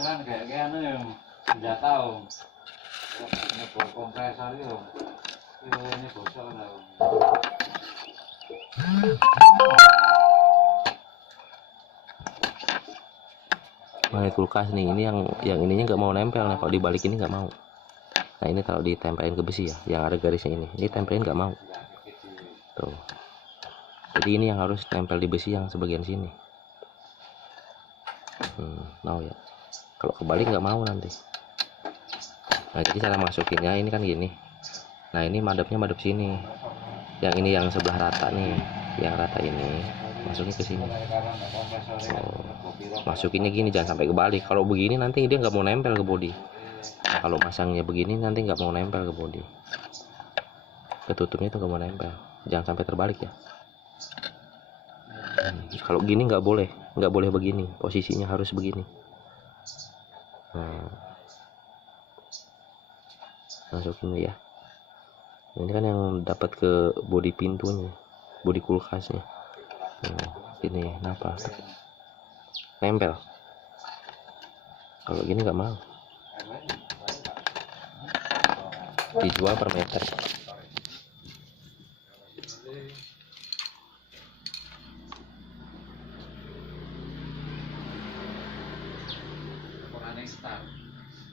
kan kayak anu yang tidak tahu. Ini buat kompresor itu. Ini bocor lah. Nah, kulkas nih, ini yang ininya nggak mau nempel nih, kalau dibalik ini nggak mau. Nah ini kalau ditempelin ke besi ya, yang ada garisnya ini tempelin nggak mau. Tuh. Jadi ini yang harus tempel di besi yang sebagian sini. Mau ya. Kalau kebalik nggak mau nanti. Nah jadi cara masukinnya ini kan gini. Nah ini madepnya madep sini. Yang ini yang sebelah rata nih, yang rata ini masukin ke sini. Masukinnya gini, jangan sampai kebalik. Kalau begini nanti dia nggak mau nempel ke bodi. Nah, kalau masangnya begini nanti nggak mau nempel ke bodi. Ketutupnya itu nggak mau nempel. Jangan sampai terbalik ya. Kalau gini nggak boleh begini. Posisinya harus begini. Nah, masukin ya. Ini kan yang dapat ke bodi pintunya, bodi kulkasnya. Ini kenapa? Nempel. Kalau gini nggak mau. Dijual per meter.